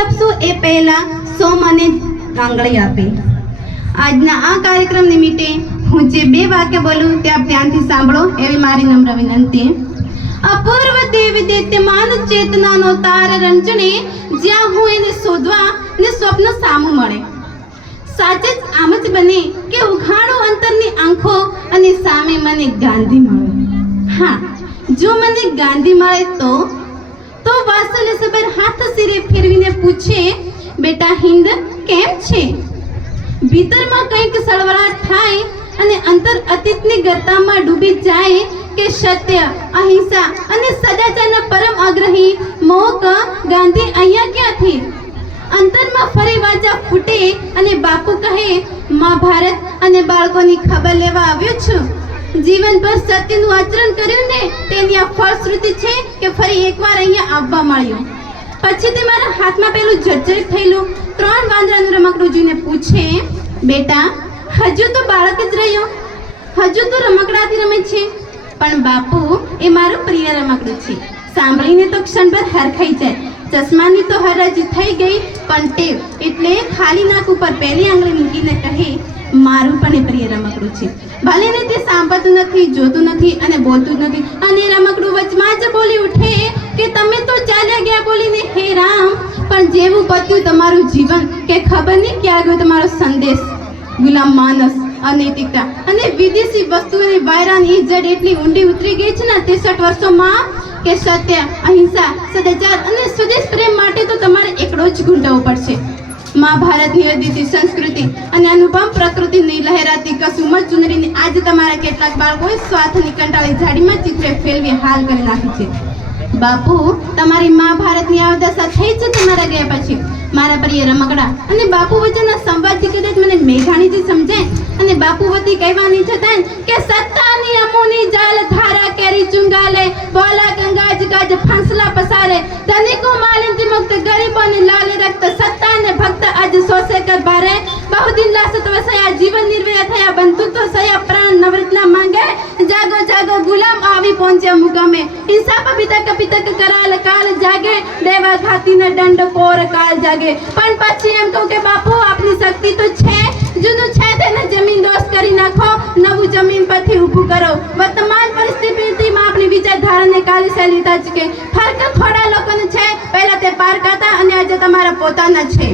લપસું એ પહેલા સો મને આંગળી આપી. આજના આ કાર્યક્રમ નિમિત્તે હું જે બે વાક્ય બોલું તે આપ ધ્યાનથી સાંભળો એવી મારી નમ્ર વિનંતી. અપૂર્વ દેવી દૈત્યમાન ચેતનાનો તાર રંજણે જ્યાં હું એને શોધવા ને સ્વપ્ન સામું મળે. સાચે જ આમ જ બને કે ઉઘાડો અંતરની આંખો અને સામે મને ગાંધી મળે. હા, જો મને ગાંધી મળે તો વાત્સલ્યસભર હાથ સિરે ફેરવીને પૂછે, બેટા હિન્દ કેમ છે? ભીતરમાં કંઈક સળવળાટ થાય અને અંતર અતીતની ગર્તામાં ડૂબી જાય કે સત્ય, અહિંસા અને સદાચારના પરમ આગ્રહી મોક ગાંધી અહીંયા ક્યાંથી? અંતરમાં ફરી વાચા ફૂટે અને બાપુ કહે, મહાભારત અને બાળકોની ખબર લેવા આવ્યો છું. જીવનભર સત્યનું આચરણ કર્યું ને તેની આ ફળશ્રુતિ છે કે ફરી એકવાર અહીંયા આવવા મળ્યો. પછીથી મારા હાથમાં પેલું જર્જરિત થયેલું 3 વાંદરાનું રમકડું જોઈને પૂછે, બેટા હજુ તો બાળક જ રહ્યો, હજુ તો રમકડાથી રમે છે. પણ બાપુ એ મારું પ્રિય રમકડું છે. સાંભળીને તો ક્ષણભર હરખાઈ જાય. ચશ્માની તો હરાજી થઈ ગઈ, પણ ટેવ એટલે ખાલી નાક ઉપર પહેલી આંગળી મૂકીને કહે, મારું પણ એ પ્રિય રમકડું છે. ભલે ને તે સાંભળતું નથી, જોતું નથી અને બોલતું જ નથી, અને રમકડું વચમાં જ બોલી ઉઠે કે તમે તો ચાલ્યા ગયા બોલીને હે રામ, પણ જેવું પત્યું તમારું જીવન કે ખબર નહીં ક્યાં ગયો તમારો સંદેશ. ગુલામ માનસ, અનૈતિકતા અને વિદેશી વસ્તુઓની વાયરાની ઇજ્જત એટલી ઊંડી ઉતરી ગઈ છે ને 63 વર્ષોમાં કે સત્ય, અહિંસા, સદાચાર અને સ્વદેશ પ્રેમ માટે તો તમારે એકડો જ ઘૂંટવો પડશે. મહાભારતની અદિતિ સંસ્કૃતિ અને અનુપમ પ્રકૃતિની લહેરાતી કસુમત ચુનરીની આજે તમારા કેટલાક બાળકોએ સ્વાર્થની કંટાળી ઝાડીમાં ચિત્રે ફેરવી હાલ કરી નાખી છે. બાપુ તમારી મહાભારતની આ દશા થઈ છે તમારા ગયા પછી. મારા પ્રિય રમકડા અને બાપુ વચ્ચેના સંવાદથી કદાચ મને મેઘાણીથી સમજાય અને બાપુ વતી કહેવાની છતાં કે સત્તાની અમોની જાલ ધારા કેરી ચુંગાલે, બોલા ગંગાજ ગાજ ફાંસલા પસારે, ધનિકો માલિનથી મુક્ત ગરીબોને લાલે રક્ત, સત્તાને ભક્ત આજ સોસે કર બારે, બહુદિન લાસત વસયા જીવન નિર્વય થયા, બંધુત્વ સયા પ્રાણ નવરત્ના માંગે, જાગો જાગો ગુલામ આવી પહોંચ્યા મુકામે, હિંસા પપિતક પિતક કરાલ કાલ જાગે, દેવા ખાતીને દંડ કોર કાલ જાગે. પણ પછી એમ કહું કે બાપુ આપની શક્તિ તો છે, જૂનું છે તેને જમીન દોષ કરી નાખો, નવું જમીન પરથી ઊભું કરો. વર્તમાન પરિસ્થિતિમાં આપણી વિચારધારાને કાર્યશૈલી તજ કે ફરક થોડા લોકોને છે, પહેલા તે પારકા હતા અને આજે તમારા પોતાના છે.